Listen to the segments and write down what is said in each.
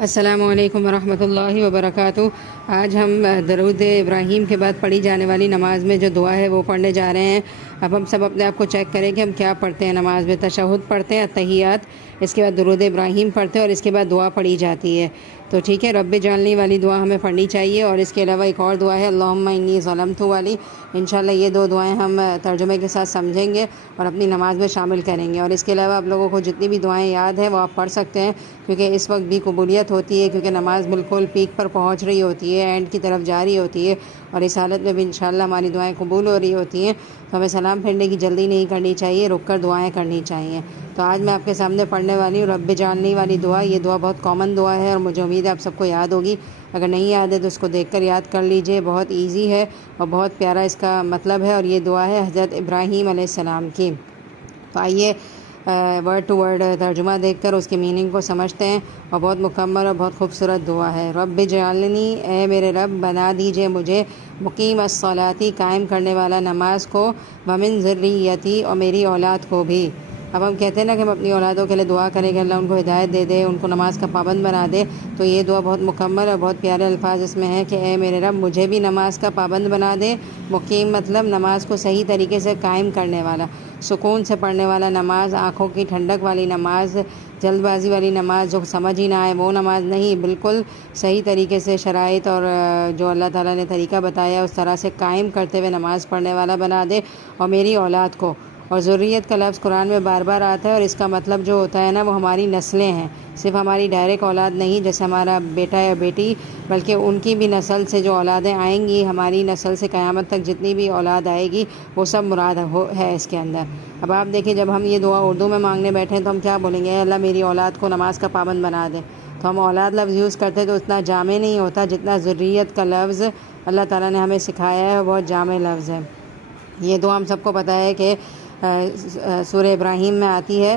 السلام علیکم ورحمۃ اللہ وبرکاتہ۔ آج ہم درود ابراہیم کے بعد پڑھی جانے والی نماز میں جو دعا ہے وہ پڑھنے جا رہے ہیں۔ اب ہم سب اپنے آپ کو چیک کریں کہ ہم کیا پڑھتے ہیں نماز میں۔ تشہد پڑھتے ہیں، التحیات، اس کے بعد درود ابراہیم پڑھتے ہیں اور اس کے بعد دعا پڑھی جاتی ہے۔ تو ٹھیک ہے، رب جعلنی والی دعا ہمیں پڑھنی چاہیے، اور اس کے علاوہ ایک اور دعا ہے اللہم انی ظلمت والی۔ انشاءاللہ یہ دو دعائیں ہم ترجمے کے ساتھ سمجھیں گے اور اپنی نماز میں شامل کریں گے۔ اور اس کے علاوہ آپ لوگوں کو جتنی بھی دعائیں یاد ہیں وہ آپ پڑھ سکتے ہیں، کیونکہ اس وقت بھی قبولیت ہوتی ہے، کیونکہ نماز بالکل پیک پر پہنچ رہی ہوتی ہے، اینڈ کی طرف جا رہی ہوتی ہے، اور اس حالت میں بھی انشاءاللہ ہماری دعائیں قبول ہو رہی ہوتی ہیں۔ تو ہمیں سلام پھیرنے کی جلدی نہیں کرنی چاہیے، رک کر دعائیں کرنی چاہیے۔ تو آج میں آپ کے سامنے پڑھنے والی ہوں رب جعلنی والی دعا۔ یہ دعا بہت کامن دعا ہے اور مجھے امید ہے آپ سب کو یاد ہوگی۔ اگر نہیں یاد ہے تو اس کو دیکھ کر یاد کر لیجئے، بہت ایزی ہے اور بہت پیارا اس کا مطلب ہے، اور یہ دعا ہے حضرت ابراہیم علیہ السلام کی۔ تو آئیے ورڈ ٹو ورڈ ترجمہ دیکھ کر اس کی میننگ کو سمجھتے ہیں، اور بہت مکمل اور بہت خوبصورت دعا ہے۔ رب جعلنی، اے میرے رب بنا دیجئے مجھے، مقیم الصلاۃ، قائم کرنے والا نماز کو، ومن ذریتی، اور میری اولاد کو بھی۔ اب ہم کہتے ہیں نا کہ ہم اپنی اولادوں کے لیے دعا کریں کہ اللہ ان کو ہدایت دے دے، ان کو نماز کا پابند بنا دے، تو یہ دعا بہت مکمل اور بہت پیارے الفاظ اس میں ہیں کہ اے میرے رب مجھے بھی نماز کا پابند بنا دے۔ مقیم مطلب نماز کو صحیح طریقے سے قائم کرنے والا، سکون سے پڑھنے والا نماز، آنکھوں کی ٹھنڈک والی نماز، جلد بازی والی نماز جو سمجھ ہی نہ آئے وہ نماز نہیں، بالکل صحیح طریقے سے شرائط اور جو اللہ تعالیٰ نے طریقہ بتایا اس طرح سے قائم کرتے ہوئے نماز پڑھنے والا بنا دے، اور میری اولاد کو۔ اور ذریت کا لفظ قرآن میں بار بار آتا ہے، اور اس کا مطلب جو ہوتا ہے نا وہ ہماری نسلیں ہیں، صرف ہماری ڈائریکٹ اولاد نہیں جیسے ہمارا بیٹا یا بیٹی، بلکہ ان کی بھی نسل سے جو اولادیں آئیں گی، ہماری نسل سے قیامت تک جتنی بھی اولاد آئے گی وہ سب مراد ہے اس کے اندر۔ اب آپ دیکھیں جب ہم یہ دعا اردو میں مانگنے بیٹھے ہیں تو ہم کیا بولیں گے؟ اے اللہ میری اولاد کو نماز کا پابند بنا دے۔ تو ہم اولاد لفظ یوز کرتے تو اتنا جامع نہیں ہوتا جتنا ذریت کا لفظ اللہ تعالیٰ نے ہمیں سکھایا ہے، بہت جامع لفظ ہے۔ یہ دعا ہم سب کو پتہ ہے کہ سورہ ابراہیم میں آتی ہے،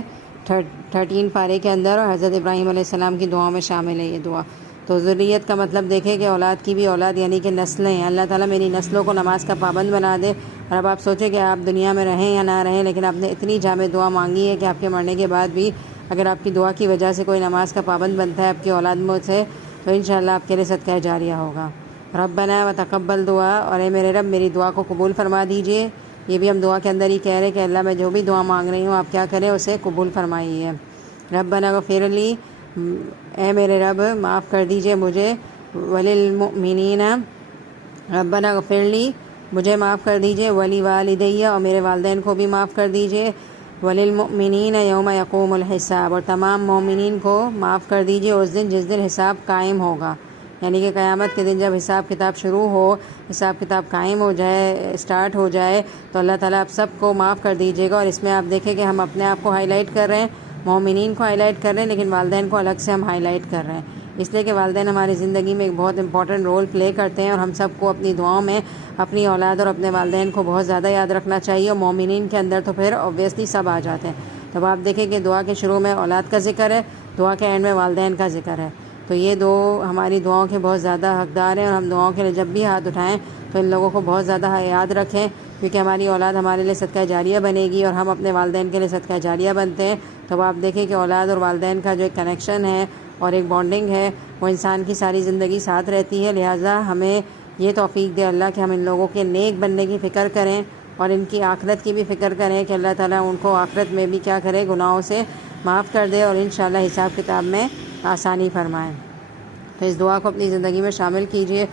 13 پارے کے اندر، اور حضرت ابراہیم علیہ السلام کی دعاؤں میں شامل ہے یہ دعا۔ تو ذریت کا مطلب دیکھیں کہ اولاد کی بھی اولاد، یعنی کہ نسلیں ہیں۔ اللہ تعالیٰ میری نسلوں کو نماز کا پابند بنا دے۔ اور اب آپ سوچیں کہ آپ دنیا میں رہیں یا نہ رہیں، لیکن آپ نے اتنی جامع دعا مانگی ہے کہ آپ کے مرنے کے بعد بھی اگر آپ کی دعا کی وجہ سے کوئی نماز کا پابند بنتا ہے آپ کی اولاد میں سے، تو انشاءاللہ آپ کے لیے صدقہ جاریہ ہوگا۔ ربنا وتقبل دعا، اور اے میرے رب میری دعا کو قبول فرما دیجئے۔ یہ بھی ہم دعا کے اندر ہی کہہ رہے کہ اللہ میں جو بھی دعا مانگ رہی ہوں آپ کیا کریں، اسے قبول فرمائیے۔ ربنا اغفر لی، اے میرے رب معاف کر دیجئے مجھے، وللمؤمنین، ربنا اغفر لی، مجھے معاف کر دیجئے، ولی والدیہ، اور میرے والدین کو بھی معاف کر دیجئے، وللمؤمنین یوم یقوم الحساب، اور تمام مومنین کو معاف کر دیجئے اس دن جس دن حساب قائم ہوگا، یعنی کہ قیامت کے دن جب حساب کتاب شروع ہو، حساب کتاب قائم ہو جائے، اسٹارٹ ہو جائے، تو اللہ تعالیٰ آپ سب کو معاف کر دیجیے گا۔ اور اس میں آپ دیکھیں کہ ہم اپنے آپ کو ہائی لائٹ کر رہے ہیں، مومنین کو ہائی لائٹ کر رہے ہیں، لیکن والدین کو الگ سے ہم ہائی لائٹ کر رہے ہیں، اس لیے کہ والدین ہماری زندگی میں ایک بہت امپورٹنٹ رول پلے کرتے ہیں، اور ہم سب کو اپنی دعاؤں میں اپنی اولاد اور اپنے والدین کو بہت زیادہ یاد رکھنا چاہیے، اور مومنین کے اندر تو پھر اوبویسلی سب آ جاتے ہیں۔ تب آپ دیکھیں کہ دعا کے شروع میں اولاد کا ذکر ہے، دعا کے اینڈ میں والدین کا ذکر ہے، تو یہ دو ہماری دعاؤں کے بہت زیادہ حقدار ہیں، اور ہم دعاؤں کے لیے جب بھی ہاتھ اٹھائیں تو ان لوگوں کو بہت زیادہ یاد رکھیں، کیونکہ ہماری اولاد ہمارے لیے صدقہ جاریہ بنے گی، اور ہم اپنے والدین کے لیے صدقہ جاریہ بنتے ہیں۔ تو آپ دیکھیں کہ اولاد اور والدین کا جو ایک کنیکشن ہے اور ایک بانڈنگ ہے وہ انسان کی ساری زندگی ساتھ رہتی ہے، لہٰذا ہمیں یہ توفیق دے اللہ کہ ہم ان لوگوں کے نیک بننے کی فکر کریں، اور ان کی آخرت کی بھی فکر کریں کہ اللہ تعالیٰ ان کو آخرت میں بھی کیا کرے، گناہوں سے معاف کر دے، اور انشاءاللہ حساب کتاب میں آسانی فرمائے۔ تو اس دعا کو اپنی زندگی میں شامل کیجئے۔